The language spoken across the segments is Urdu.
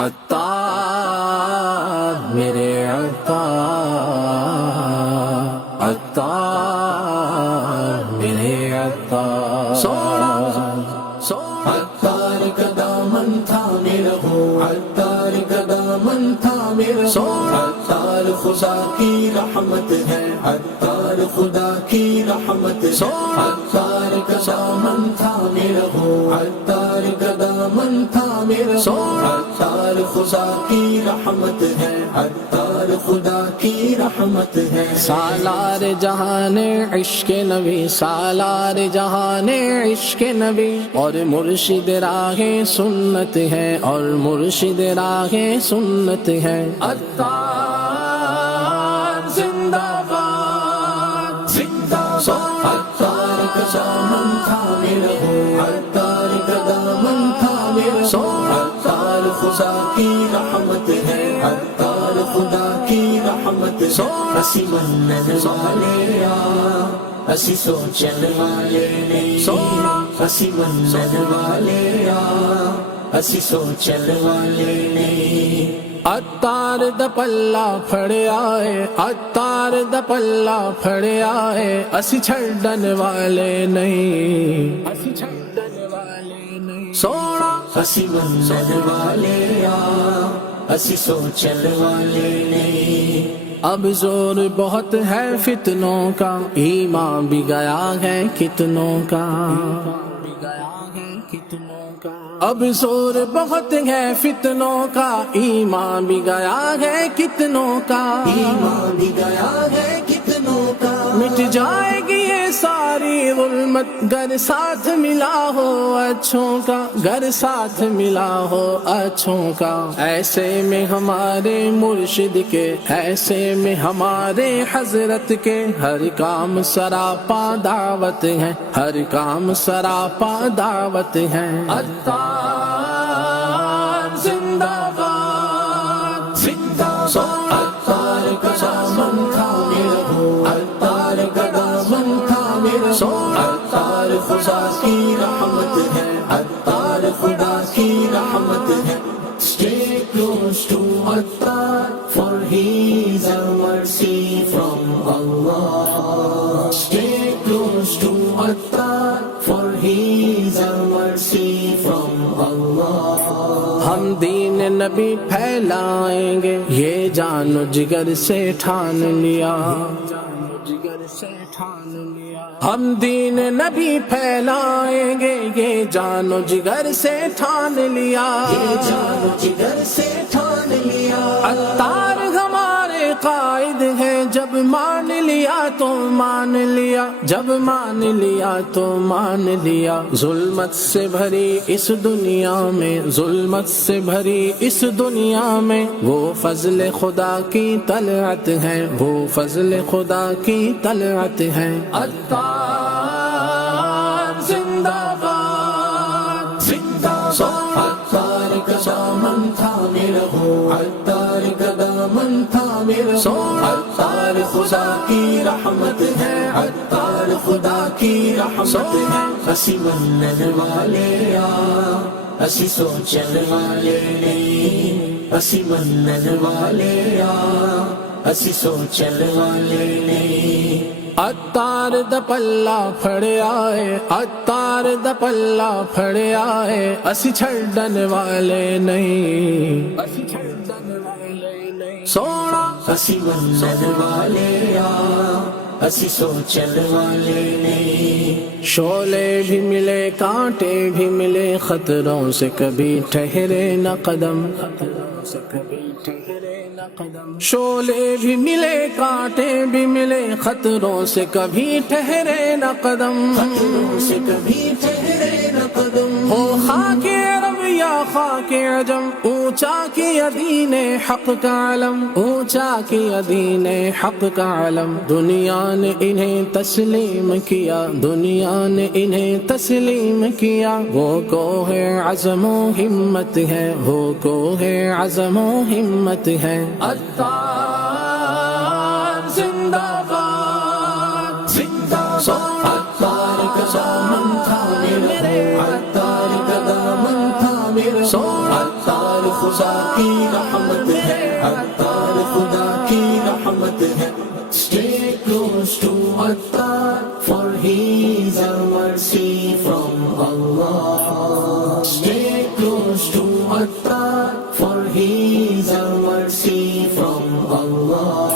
عطار میرے عطار، عطار میرے عطار، عطار کا دامن تھامے رہو، عطار کا دامن تھامے رہو، عطار خدا کی رحمت ہے، عطار خدا کی رحمت ہے، عطار کا دامن تھامے رہو، عطار کا دامن تھامے رہو، عطار خدا کی رحمت ہے، عطار خدا کی رحمت ہے۔ سالار جہان عشق نبی، سالار جہان عشق نبی، اور مرشد راہ سنت ہے، اور مرشد راہ سنت ہے۔ عطار زندہ باد، زندہ باد، عطار کا دامن تھامے رہو، عطار کا دامن تھامے رہو، عطار خدا کی رحمت ہے، عطار خدا کی رحمت ہے۔ اسی منن والے آ، اسی سوچن والے نہیں، اسی منن والے آ، اسی سوچن والے نہیں۔ عطار دا پلہ پھڑے آئے، عطار دا پلہ پھڑے آئے، اسی چھڑن والے نہیں، اسی چھڑن والے نہیں۔ سونا اسی منن والے آ، اسی سوچن والے نہیں۔ اب زور بہت ہے فتنوں کا، ایمان بھی گیا ہے کتنوں کا، اب زور بہت ہے فتنوں کا، ایمان بھی گیا ہے کتنوں کا، ایمان بھی گیا ہے کتنوں کا۔ مٹ جائے گی یہ ساری ظلمت گر ساتھ ملا ہو اچھوں کا، گر ساتھ ملا ہو اچھوں کا۔ ایسے میں ہمارے مرشد کے، ایسے میں ہمارے حضرت کے، ہر کام سراپا دعوت ہے، ہر کام سراپا دعوت ہے۔ عطار زندہ باد، زندہ باد، عطار کا دامن تھامے رہو، عطار کا دامن تھامے رہو، عطار خدا کی رحمت ہے، عطار خدا کی رحمت ہے۔ Stay close to Attar, for he is a mercy from Allah. Stay close to Attar, for he is a mercy from Allah. ہم دین نبی پھیلائیں گے، یہ جانو جگر سے ٹھان لیا، ہم دین نبی پھیلائیں گے، یہ جانو جگر سے ٹھان لیا، یہ جانو جگر سے ٹھان لیا۔ عطار ہمارے قائد ہیں، جب مان لیا تو مان لیا، جب مان لیا تو مان لیا۔ ظلمت سے بھری اس دنیا میں، ظلمت سے بھری اس دنیا میں، وہ فضل خدا کی طلعت ہے، وہ فضل خدا کی طلعت ہے۔ عطار زندہ باد، زندہ باد، عطار کا دامن تھامے رہو، عطار کا دامن تھامے رہو، عطار خدا کی رحمت ہے، عطار خدا کی رحمت ہے۔ اسی منن والے آ، اسی سوچن والے نہیں، اسی منن والے آ، اسی سوچن والے نہیں۔ عطار دا پلہ پھڑے آئے، عطار دا پلہ پھڑے آئے، اسی چھڑن والے نہیں، اسی چھڑن والے نہیں۔ سونا اسی منن والے آ، اسی سوچن والے نہیں۔ شعلے بھی ملے، کانٹے بھی ملے، خطروں سے کبھی ٹھہرے نہ قدم، خطروں سے کبھی ٹھہرے نہ قدم۔ شعلے بھی ملے، کانٹے بھی ملے، خطروں سے کبھی ٹھہرے نہ قدم، خطروں سے کبھی ٹھہرے نہ قدم۔ ہو خاک عرب یا خاک عجم، اونچا کیا دین حق کا علم، اونچا کیا دین حق کا علم۔ دنیا نے انہیں تسلیم کیا، دنیا نے انہیں تسلیم کیا، وہ کوہ عزم و ہمت ہے، وہ کوہ عزم و ہمت ہے۔ عطار زندہ باد، زندہ باد، عطار کا دامن تھامے رہو، عطار کا دامن تھامے رہو، عطار خدا کی رحمت ہے، عطار خدا کی رحمت ہے. Stay close to Attar, for he is a mercy from Allah. Stay close to Attar, for he is a mercy from Allah.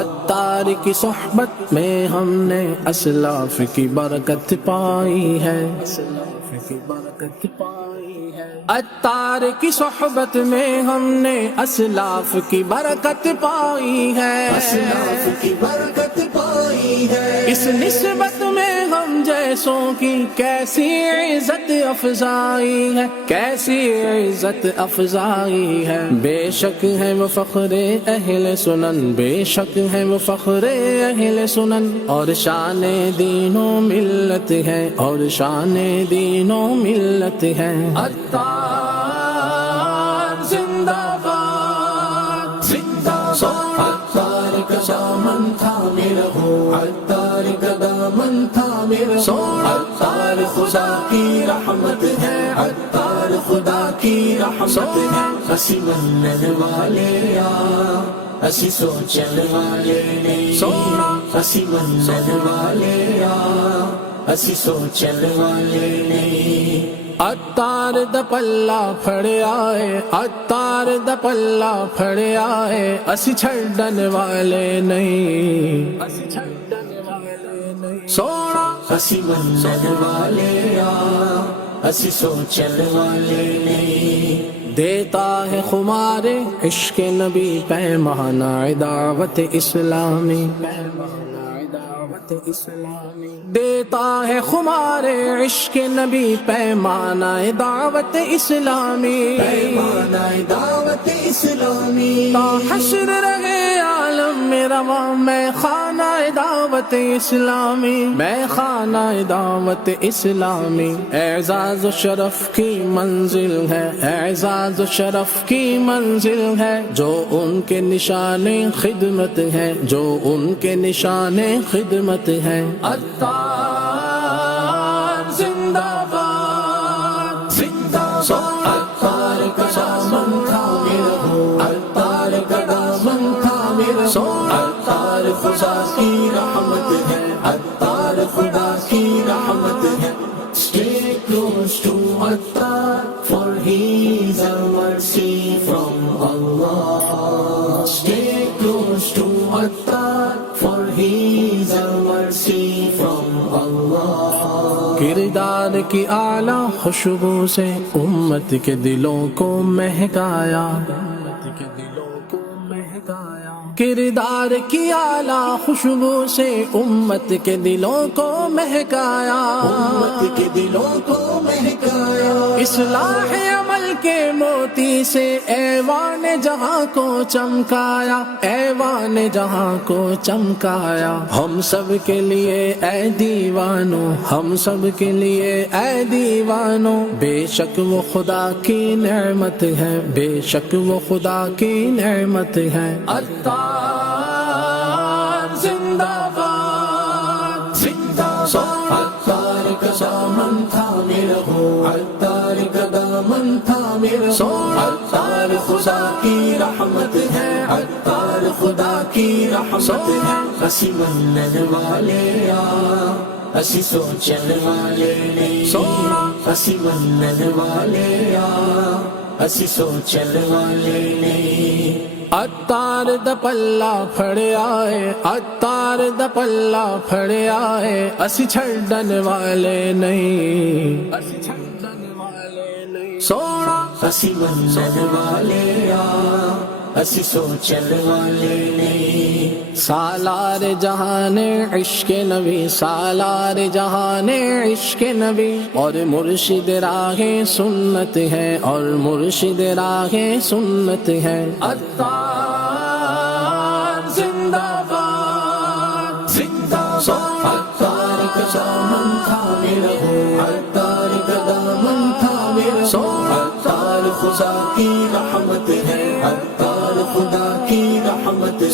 Attar کی صحبت میں ہم نے اسلاف کی برکت پائی ہے، اسلاف کی برکت پائی ہے. عطار کی صحبت میں ہم نے اسلاف کی برکت پائی ہے، اسلاف کی برکت پائی ہے. اس نسبت میں ہم جیسوں کی کیسی عزت افزائی ہے، کیسی عزت افزائی ہے. بے شک ہے وہ فخر اہل سنن، بے شک ہے وہ فخر اہل سنن، اور شان دین و ملت ہے، اور شان دین و ملت ہے. عطار زندہ باد، زندہ باد. عطار کا دامن تھامے رہو، عطار کا دامن تھامے رہو. عطار خدا کی رحمت ہے، عطار خدا کی رحمت ہے. اسی منن والے اسی سوچن والے نہیں، اسی منن والے اسی سوچن والے نہیں. عطار دا پلا پھڑے آئے، عطار دا پلا پھڑے آئے، اسی چھڑن والے نہیں، اسی چھڑن والے نہیں. سونا اسی منن والے اسی سوچن والے نہیں. دیتا ہے خمار عشق نبی پیمانہ دعوت اسلامی، پیمانہ دعوت اسلامی. دیتا ہے خمار عشق نبی پیمانہ دعوت اسلامی، پیمانہ دعوت اسلامی. تا حشر رہے عالم میں رواں میں خانہ دعوت اسلامی، میں خانہ دعوت اسلامی. اعزاز و شرف کی منزل ہے، اعزاز و شرف کی منزل ہے، جو ان کے نشان خدمت ہے، جو ان کے نشان خدمت ہے. عطار زندہ باد، زندہ باد. عطار کا دامن تھامے رہو، عطار کا دامن تھامے رہو. عطار خدا کی رحمت ہے، عطار خدا کی رحمت ہے. Stay close to Attar, for he is a mercy from Allah. Stay close to Attar, for he is a mercy from Allah. کردار کی اعلیٰ خوشبو سے امت کے دلوں کو مہکایا، امت کے دلوں کو مہکایا. کردار کی اعلیٰ خوشبو سے امت کے دلوں کو مہکایا، امت کے دلوں کو مہکایا. اصلاح عمل کے موتی سے ایوان جہاں کو چمکایا، ایوان جہاں کو چمکایا. ہم سب کے لیے اے دیوانوں، ہم سب کے لیے اے دیوانوں، بے شک وہ خدا کی نعمت ہے، بے شک وہ خدا کی نعمت ہے. عطار زندہ باد، زندہ باد. عطار کا دامن تھامے رہو، عطار کا دامن تھامے رہو. عطار خدا کی رحمت ہے، عطار خدا کی رحمت ہے. اسی منن والے اسی سوچن والے نہیں، اسی منن والے اسی سوچن والے نہیں. عطار دا پلا پھڑے آئے، عطار دا پلا پھڑے آئے، اسی چھڑن والے نہیں، اسی چھڑن والے نہیں. سونا اسی منن والے اسی سوچن والے نہیں. سالار جہان عشق نبی، سالار جہان عشق نبی، اور مرشد راہ سنت ہے، اور مرشد راہ سنت ہے. عطار زندہ باد، زندہ باد. عطار کا دامن تھامے رہو، عطار کا دامن تھامے رہو. عطار خدا کی رحمت ہے، عطار خدا کی رحمت ہے.